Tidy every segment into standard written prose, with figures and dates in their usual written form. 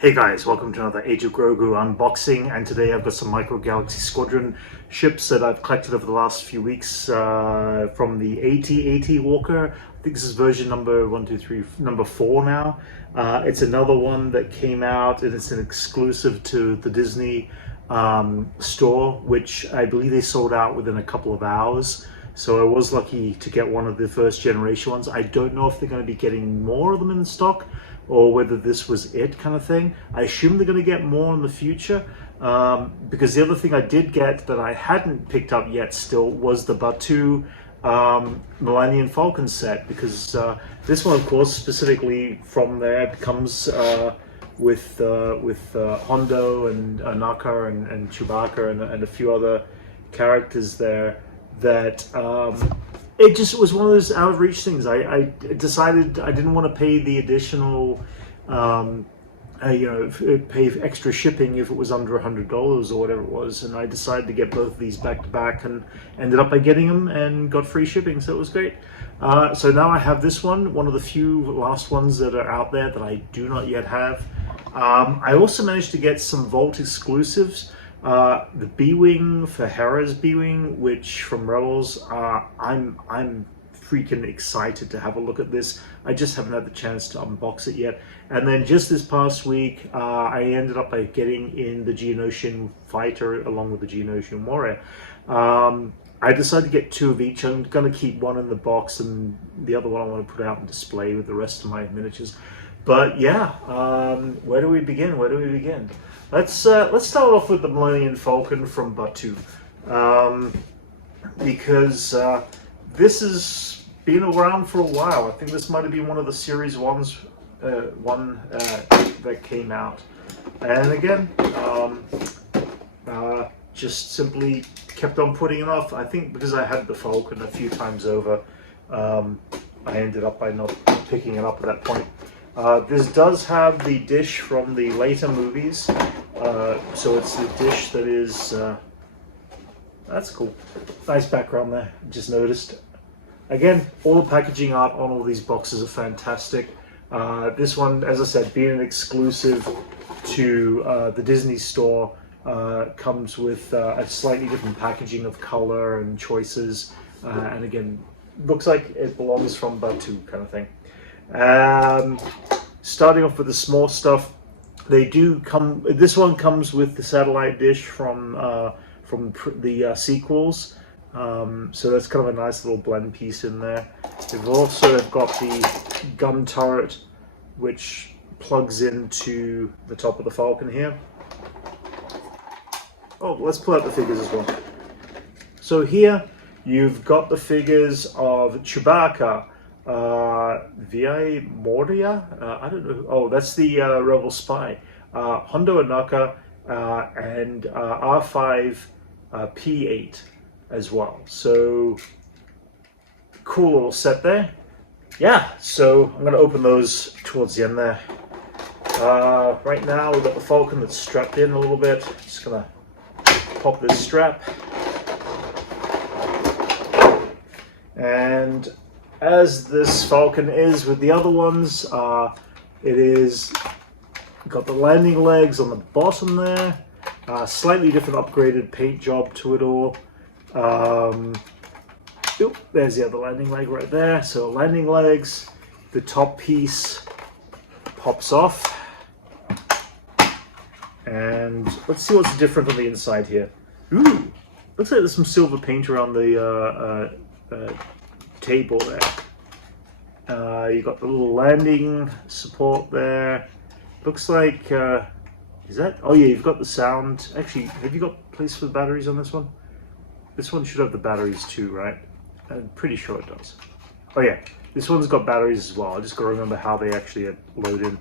Hey guys, welcome to another Age of Grogu unboxing, and today I've got some Micro Galaxy Squadron ships that I've collected over the last few weeks from the AT-AT Walker. I think this is version number 4 now. It's another one that came out, and it's an exclusive to the Disney store, which I believe they sold out within a couple of hours. So I was lucky to get one of the first generation ones. I don't know if they're going to be getting more of them in stock, or whether this was it kind of thing. I assume they're going to get more in the future, because the other thing I did get that I hadn't picked up yet still was the Batuu Millennium Falcon set, because this one, of course, specifically from there comes with Hondo and Naka and Chewbacca and a few other characters there that it just was one of those out of reach things. I decided I didn't want to pay the additional, pay extra shipping if it was under $100 or whatever it was, and I decided to get both of these back to back and ended up by getting them and got free shipping, so it was great. So now I have this one of the few last ones that are out there that I do not yet have. I also managed to get some Vault exclusives. The B-Wing for Hera's B-Wing, which from Rebels, I'm freaking excited to have a look at this. I just haven't had the chance to unbox it yet. And then just this past week, I ended up by getting in the Geonosian fighter along with the Geonosian warrior. I decided to get two of each. I'm going to keep one in the box, and the other one I want to put out and display with the rest of my miniatures. But yeah, where do we begin? Let's start off with the Millennium Falcon from Batuu, because this has been around for a while. I think this might have been one of the series ones, that came out, and again, just simply kept on putting it off. I think because I had the Falcon a few times over, I ended up by not picking it up at that point. This does have the dish from the later movies, so it's the dish that is, that's cool. Nice background there, just noticed. Again, all the packaging art on all these boxes are fantastic. This one, as I said, being an exclusive to the Disney store, comes with a slightly different packaging of color and choices, and again, looks like it belongs from Batuu kind of thing. Starting off with the small stuff, they do come. This one comes with the satellite dish from the sequels, so that's kind of a nice little blend piece in there. They've also got the gun turret, which plugs into the top of the Falcon here. Oh, let's pull out the figures as well. So here you've got the figures of Chewbacca, Vi Moria, I don't know. Oh, that's the Rebel spy. Hondo and Naka, and R5 P8 as well. So cool little set there. Yeah, so I'm going to open those towards the end there. Right now we've got the Falcon that's strapped in a little bit. Just going to pop this strap. And as this Falcon is with the other ones, it is got the landing legs on the bottom there, slightly different upgraded paint job to it all. There's the other landing leg right there. So landing legs, the top piece pops off, and let's see what's different on the inside here. Ooh, looks like there's some silver paint around the table there. You got the little landing support there. Looks like, is that? Oh yeah, you've got the sound. Actually, have you got place for the batteries on this one? This one should have the batteries too, right? I'm pretty sure it does. Oh yeah, this one's got batteries as well. I just got to remember how they actually load in.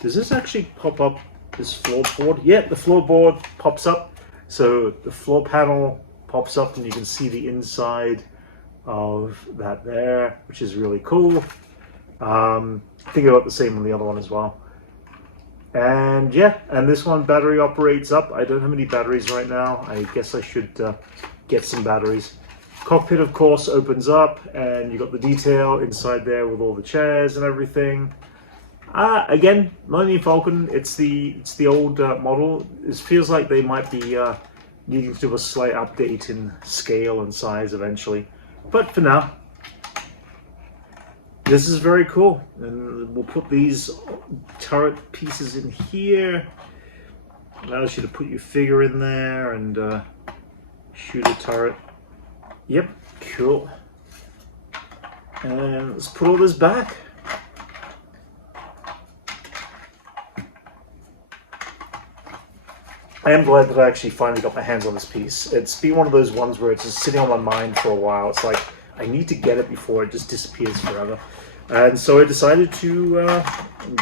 Does this actually pop up, this floorboard? Yeah, the floorboard pops up. So the floor panel pops up and you can see the inside of that there, which is really cool. I think I got the same on the other one as well. And yeah, and this one battery operates up. I don't have any batteries right now. I guess I should get some batteries. Cockpit, of course, opens up, and you got the detail inside there with all the chairs and everything. Again, Millennium Falcon. It's the old model. It feels like they might be needing to do a slight update in scale and size eventually. But for now, this is very cool. And we'll put these turret pieces in here. Allows you to put your figure in there and shoot a turret. Yep, cool. And let's put all this back. I am glad that I actually finally got my hands on this piece. It's been one of those ones where it's just sitting on my mind for a while. It's like, I need to get it before it just disappears forever. And so I decided to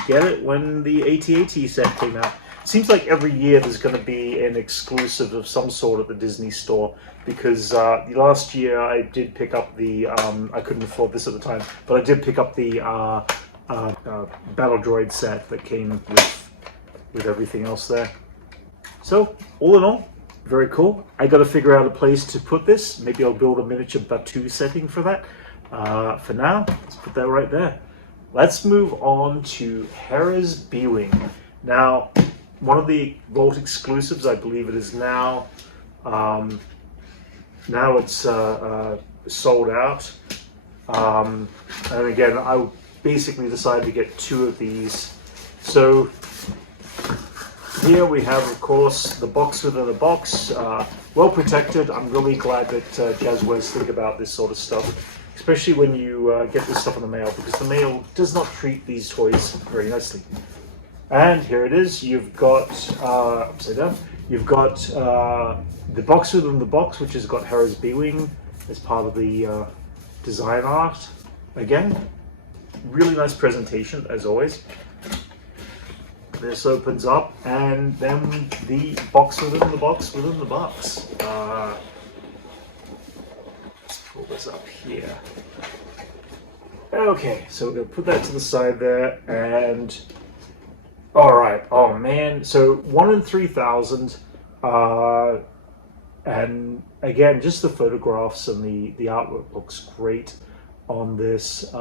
get it when the AT-AT set came out. It seems like every year there's going to be an exclusive of some sort at the Disney store, because last year I did pick up the, I couldn't afford this at the time, but I did pick up the Battle Droid set that came with everything else there. So, all in all, very cool. I got to figure out a place to put this. Maybe I'll build a miniature Batuu setting for that. For now, let's put that right there. Let's move on to Hera's B-Wing. Now, one of the Vault exclusives, I believe it is now. Now it's sold out. And again, I basically decided to get 2 of these. So here we have, of course, the box within the box, well protected. I'm really glad that Jazzwares think about this sort of stuff, especially when you get this stuff in the mail, because the mail does not treat these toys very nicely. And here it is. You've got upside down. You've got the box within the box, which has got Hera's B-Wing as part of the design art. Again, really nice presentation as always. This opens up, and then the box within the box within the box. Let's pull this up here. Okay, so we're gonna put that to the side there, and all right. Oh man, so 1 in 3,000, and again, just the photographs and the artwork looks great on this.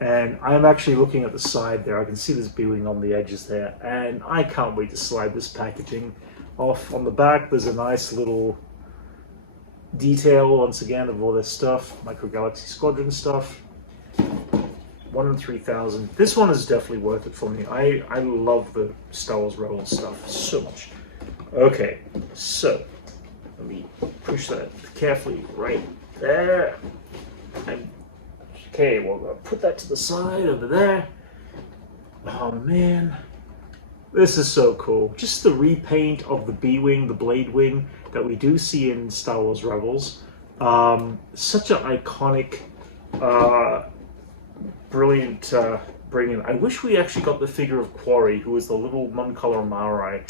And I'm actually looking at the side there. I can see this B-Wing on the edges there, and I can't wait to slide this packaging off. On the back, there's a nice little detail, once again, of all this stuff, Micro Galaxy Squadron stuff. 1 in 3,000. This one is definitely worth it for me. I love the Star Wars Rebels stuff so much. Okay, so let me push that carefully right there. Okay, well, I'll put that to the side over there. Oh man, this is so cool. Just the repaint of the B-Wing, the Blade Wing that we do see in Star Wars Rebels. Such an iconic, brilliant bring-in. I wish we actually got the figure of Quarry, who was the little Mon-Color Maori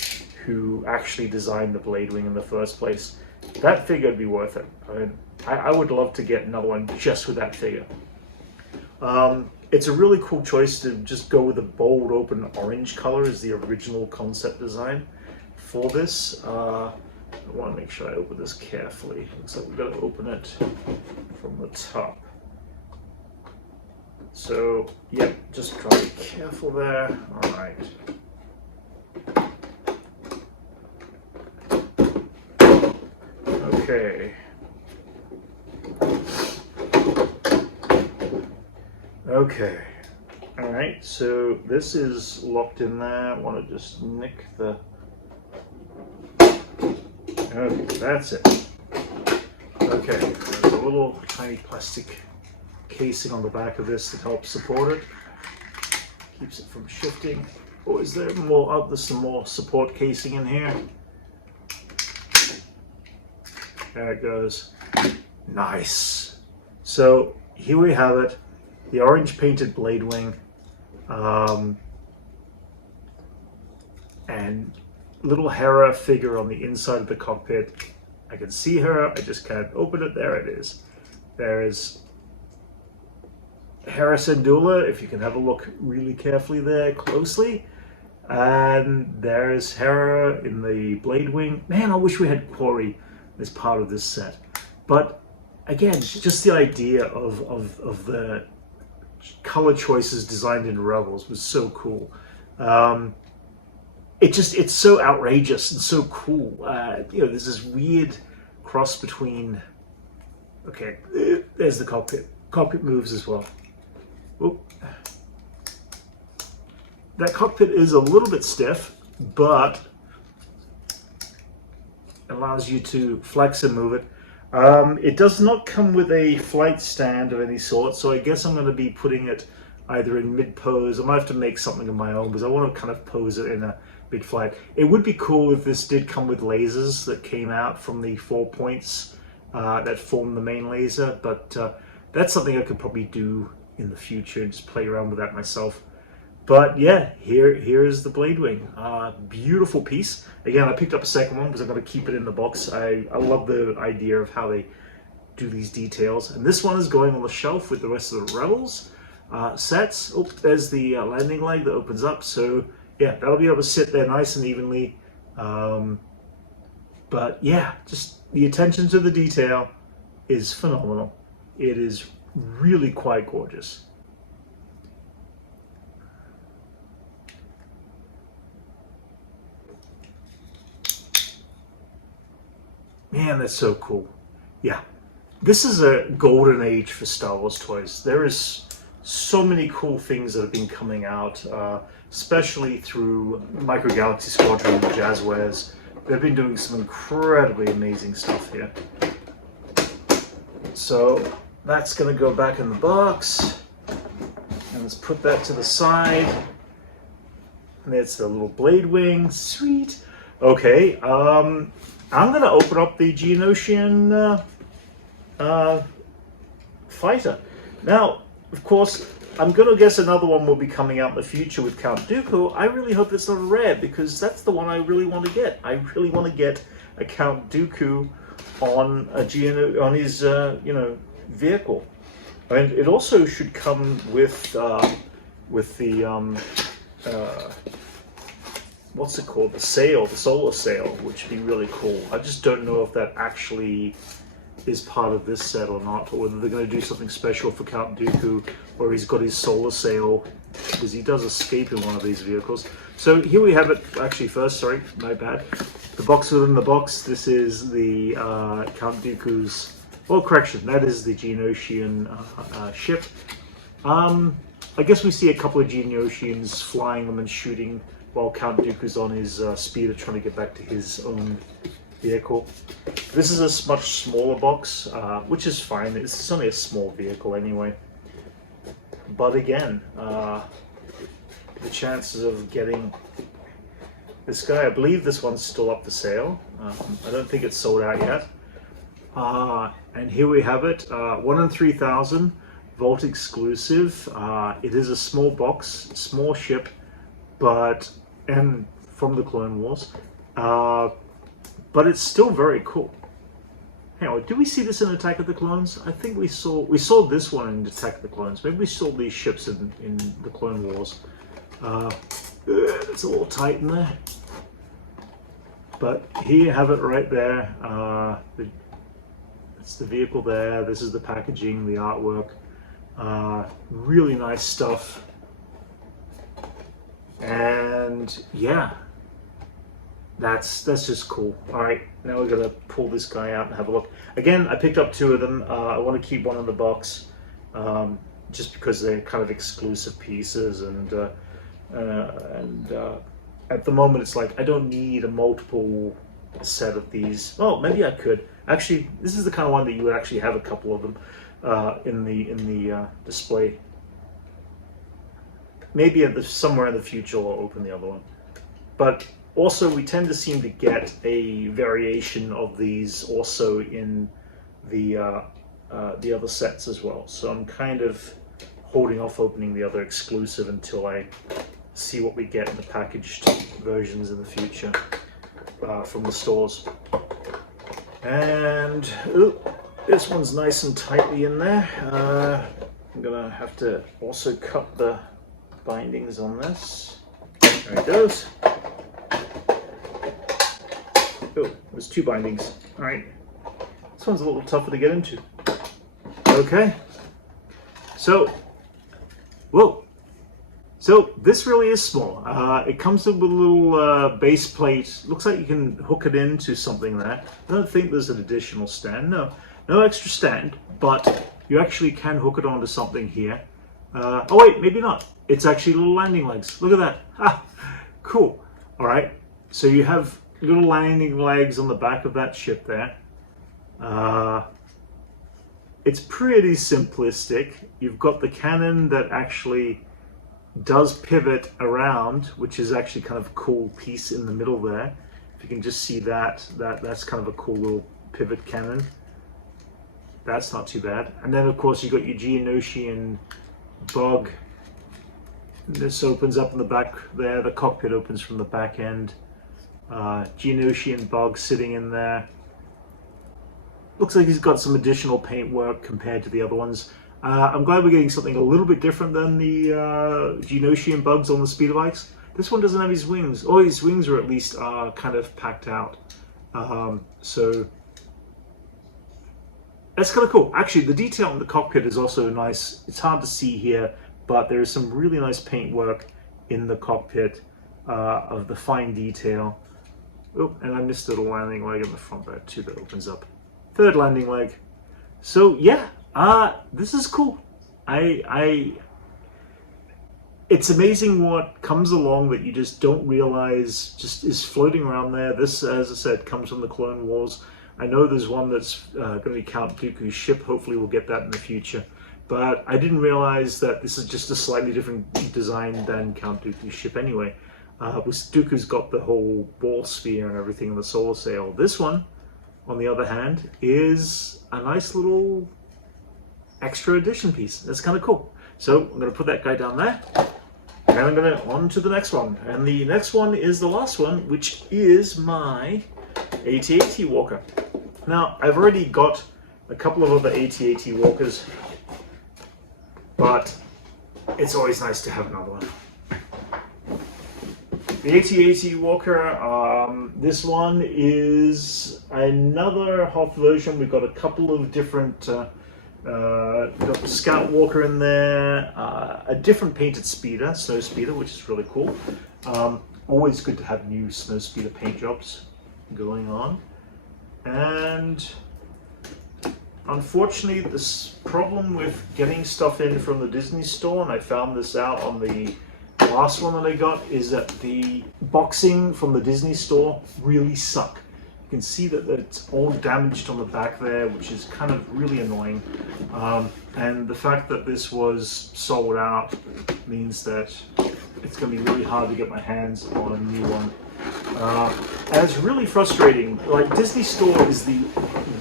who actually designed the Blade Wing in the first place. That figure would be worth it. I mean, I would love to get another one just with that figure. It's a really cool choice to just go with a bold open orange color as the original concept design for this. I want to make sure I open this carefully. Looks like we've got to open it from the top. So, yep, just try to be careful there. All right. Okay. Okay. All right, so this is locked in there. I want to just nick the... Okay, that's it. Okay, there's a little tiny plastic casing on the back of this that helps support it. Keeps it from shifting. Oh, is there more? Oh, there's some more support casing in here. There it goes. Nice. So here we have it. The orange painted Blade Wing. And little Hera figure on the inside of the cockpit. I can see her, I just can't open it. There it is. There's Hera Syndulla, if you can have a look really carefully there, closely. And there's Hera in the Blade Wing. Man, I wish we had Quarry as part of this set. But again, just the idea of the color choices designed in Rebels was so cool. It's so outrageous and so cool. There's this weird cross between. Okay, there's the cockpit. Cockpit moves as well. Oop. That cockpit is a little bit stiff, but allows you to flex and move it. It does not come with a flight stand of any sort, so I guess I'm going to be putting it either in mid-pose. I might have to make something of my own because I want to kind of pose it in a big flight. It would be cool if this did come with lasers that came out from the 4 points that form the main laser, but that's something I could probably do in the future and just play around with that myself. But yeah, here is the Blade Wing. Beautiful piece. Again, I picked up a second one because I'm going to keep it in the box. I love the idea of how they do these details. And this one is going on the shelf with the rest of the Rebels sets. Oh, there's the landing leg that opens up. So yeah, that'll be able to sit there nice and evenly. But yeah, just the attention to the detail is phenomenal. It is really quite gorgeous. Man, that's so cool. Yeah, this is a golden age for Star Wars toys. There is so many cool things that have been coming out, especially through Micro Galaxy Squadron and Jazzwares. They've been doing some incredibly amazing stuff here. So that's going to go back in the box. And let's put that to the side. And there's the little Blade Wing. Sweet. Okay, I'm going to open up the Geonosian fighter. Now, of course, I'm going to guess another one will be coming out in the future with Count Dooku. I really hope it's not a rare because that's the one I really want to get. I really want to get a Count Dooku on his vehicle. And it also should come with the what's it called? The sail, the solar sail, which would be really cool. I just don't know if that actually is part of this set or not, or whether they're going to do something special for Count Dooku, where he's got his solar sail, because he does escape in one of these vehicles. So here we have it. Actually, first, sorry, my bad. The box within the box. This is the Count Dooku's. Well, correction, that is the Geonosian ship. I guess we see a couple of Geonosians flying them and shooting while Count Dooku's on his speeder trying to get back to his own vehicle. This is a much smaller box, which is fine. It's only a small vehicle anyway. But again, the chances of getting this guy, I believe this one's still up for sale. I don't think it's sold out yet. And here we have it, 1 in 3,000, Vault exclusive. It is a small box, small ship, and from the Clone Wars, but it's still very cool. Hang on, did we see this in Attack of the Clones? I think we saw this one in Attack of the Clones. Maybe we saw these ships in the Clone Wars. It's a little tight in there, but here you have it right there. It's the vehicle there. This is the packaging, the artwork. Really nice stuff. And yeah, that's just cool. All right, now we're gonna pull this guy out and have a look. Again, I picked up 2 of them. I want to keep one in the box, just because they're kind of exclusive pieces, and at the moment it's like I don't need a multiple set of these. Oh, maybe I could. Actually, this is the kind of one that you would actually have a couple of them in the display. Maybe somewhere in the future I'll open the other one. But also we tend to seem to get a variation of these also in the other sets as well. So I'm kind of holding off opening the other exclusive until I see what we get in the packaged versions in the future from the stores. And this one's nice and tightly in there. I'm gonna have to also cut the bindings on this. There it goes. Oh, there's 2 bindings. All right. This one's a little tougher to get into. Okay. So Whoa! So this really is small. It comes with a little base plate. Looks like you can hook it into something there. I don't think there's an additional stand. No extra stand, but you actually can hook it onto something here. Oh wait, maybe not. It's actually little landing legs. Look at that. Ha! Cool. All right. So you have little landing legs on the back of that ship there. It's pretty simplistic. You've got the cannon that actually does pivot around, which is actually kind of a cool piece in the middle there. If you can just see that, that's kind of a cool little pivot cannon. That's not too bad. And then of course you've got your Geonosian bug. This opens up in the back there. The cockpit opens from the back end. Geonosian bug sitting in there. Looks like he's got some additional paintwork compared to the other ones. I'm glad we're getting something a little bit different than the Geonosian bugs on the speeder bikes. This one doesn't have his wings. Oh, his wings are at least kind of packed out. So that's kind of cool. Actually, the detail in the cockpit is also nice. It's hard to see here, but there is some really nice paintwork in the cockpit of the fine detail. Oh, and I missed a little landing leg in the front there too that opens up. Third landing leg. So yeah. This is cool. It's amazing what comes along that you just don't realize just is floating around there. This, as I said, comes from the Clone Wars. I know there's one that's going to be Count Dooku's ship. Hopefully we'll get that in the future. But I didn't realize that this is just a slightly different design than Count Dooku's ship anyway. Dooku's got the whole ball sphere and everything in the solar sail. This one, on the other hand, is a nice little extra edition piece. That's kind of cool. So I'm going to put that guy down there, and I'm going to on to the next one. And the next one is the last one, which is my AT-AT walker. Now I've already got a couple of other AT-AT walkers, but it's always nice to have another one. The AT-AT walker, this one is another Hoth version. We've got a couple of different we've got the Scout Walker in there, a different painted speeder, snow speeder, which is really cool. Always good to have new snow speeder paint jobs going on. And unfortunately, this problem with getting stuff in from the Disney store, and I found this out on the last one that I got, is that the boxing from the Disney store really suck. You can see that it's all damaged on the back there, which is kind of really annoying. And the fact that this was sold out means that it's going to be really hard to get my hands on a new one. And it's really frustrating. Like, Disney Store is the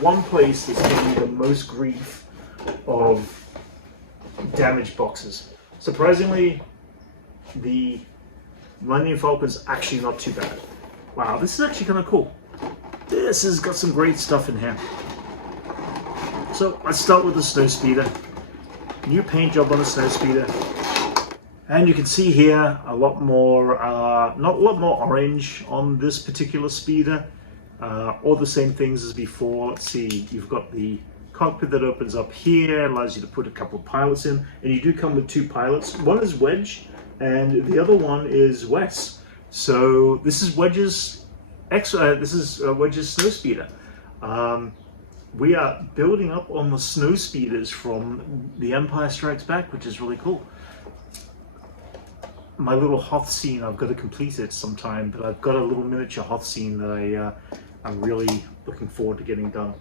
one place that's giving me the most grief of damaged boxes. Surprisingly, the Millennium Falcon's actually not too bad. Wow, this is actually kind of cool. This has got some great stuff in here. So let's start with the snow speeder. New paint job on the snow speeder. And you can see here a lot more, not a lot more orange on this particular speeder. All the same things as before. Let's see, you've got the cockpit that opens up here, allows you to put a couple of pilots in. And you do come with two pilots. One is Wedge, and the other one is Wes. So this is Wedge's Wedge's snow speeder. We are building up on the snow speeders from The Empire Strikes Back, which is really cool. My little Hoth scene, I've got to complete it sometime, but I've got a little miniature Hoth scene that I'm really looking forward to getting done.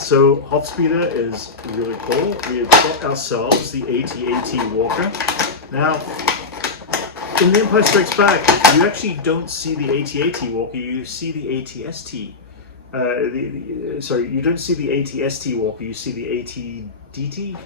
So Hoth speeder is really cool. We've got ourselves the AT-AT Walker. Now, in The Empire Strikes Back, you actually don't see the AT-AT Walker, you see the AT-ST. Sorry, you don't see the AT-ST Walker, you see the AT-DT.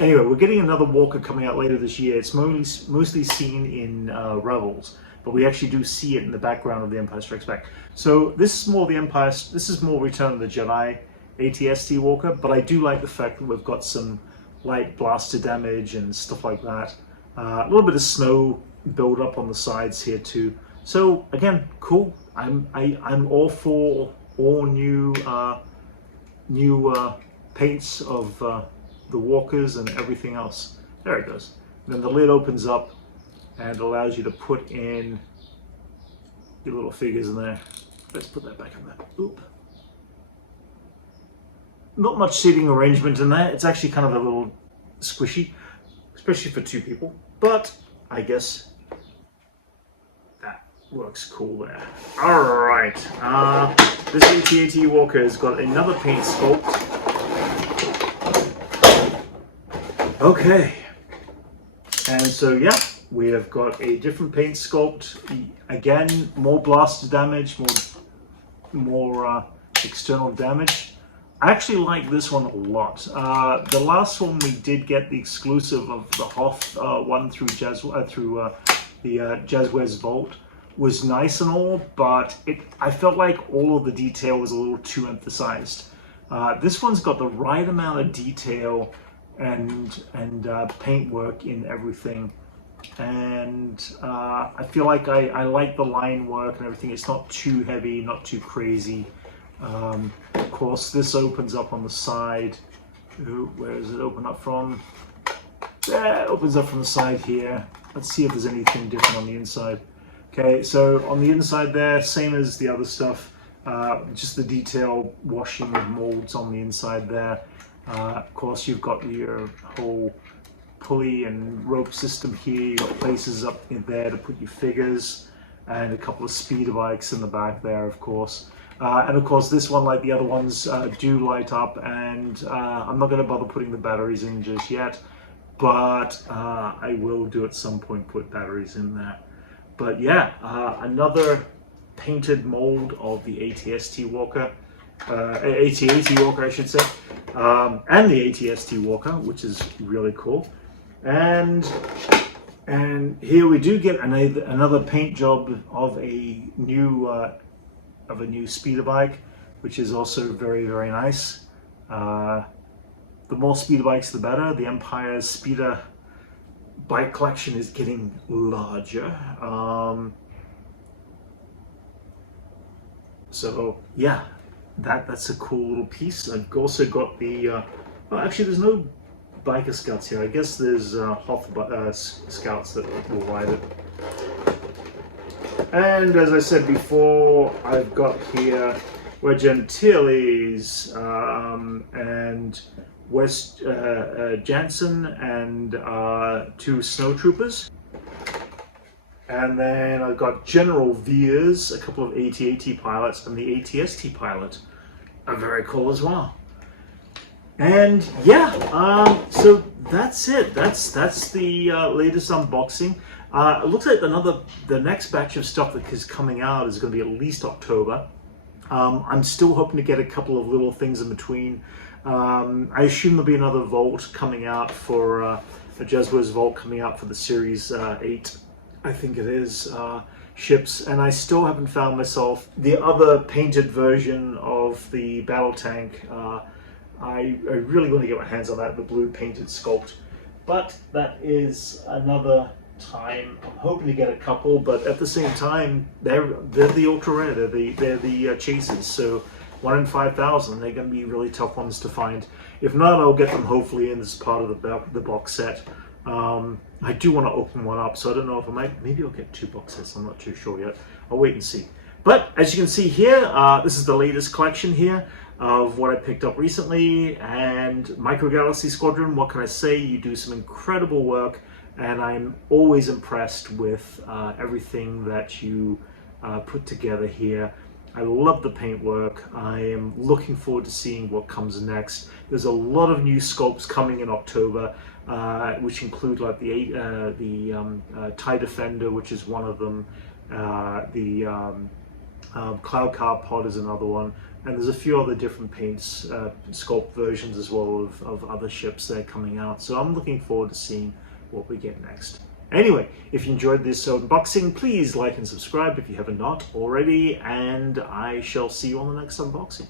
Anyway, we're getting another Walker coming out later this year. It's mostly seen in Rebels, but we actually do see it in the background of The Empire Strikes Back. So this is more Return of the Jedi AT-ST Walker, but I do like the fact that we've got some light blaster damage and stuff like that. A little bit of snow build up on the sides here too. So again, cool. I'm all for all new paints of the walkers and everything else. There it goes. Then the lid opens up and allows you to put in your little figures in there. Let's put that back in there. Oop. Not much seating arrangement in there. It's actually kind of a little squishy, especially for 2 people. But I guess that works cool there. All right. This AT-AT Walker has got another paint sculpt. Okay. And so, yeah, we have got a different paint sculpt. Again, more blast damage, more external damage. I actually like this one a lot. The last one we did get the exclusive of the Hoth one through the Jazzwares Vault was nice and all, but I felt like all of the detail was a little too emphasized. This one's got the right amount of detail and paint work in everything, and I feel like I like the line work and everything. It's not too heavy, not too crazy. Of course, this opens up on the side. Ooh, where does it open up from? There, it opens up from the side here. Let's see if there's anything different on the inside. Okay, so on the inside there, same as the other stuff, just the detail washing of molds on the inside there. Of course, you've got your whole pulley and rope system here. You've got places up in there to put your figures, and a couple of speeder bikes in the back there, of course. And of course, this one, like the other ones, do light up, and I'm not going to bother putting the batteries in just yet, but I will do at some point put batteries in there. But yeah, another painted mold of the AT-ST Walker, AT-AT Walker, I should say, and the AT-ST Walker, which is really cool. And here we do get another paint job of a new speeder bike, which is also very, very nice. The more speeder bikes, the better. The Empire's speeder bike collection is getting larger. So yeah, that's a cool little piece. I've also got the, well, actually there's no biker scouts here. I guess there's Hoth scouts that will ride it. And as I said before, I've got here Wedge Antilles and West Jansen and 2 snowtroopers. And then I've got General Veers, a couple of AT-AT pilots, and the AT-ST pilot are very cool as well. And yeah, so that's it. That's the latest unboxing. It looks like the next batch of stuff that is coming out is going to be at least October. I'm still hoping to get a couple of little things in between. I assume there'll be another Vault coming out for a Jazzwares Vault coming out for the Series 8, I think it is, ships. And I still haven't found myself the other painted version of the battle tank. I really want to get my hands on that, the blue painted sculpt. But that is another time. I'm hoping to get a couple, but at the same time, they're the ultra rare. They're the chasers. So 1 in 5,000. They're going to be really tough ones to find. If not, I'll get them hopefully in as part of the box set. I do want to open one up, so I don't know if I might. Maybe I'll get 2 box sets. I'm not too sure yet. I'll wait and see. But as you can see here, this is the latest collection here of what I picked up recently. And Micro Galaxy Squadron, what can I say? You do some incredible work, and I'm always impressed with everything that you put together here. I love the paintwork. I am looking forward to seeing what comes next. There's a lot of new sculpts coming in October, which include like the TIE Defender, which is one of them. The Cloud Car Pod is another one. And there's a few other different paints, sculpt versions as well of other ships that are coming out. So I'm looking forward to seeing what we get next. Anyway, if you enjoyed this unboxing, please like and subscribe if you haven't already, and I shall see you on the next unboxing.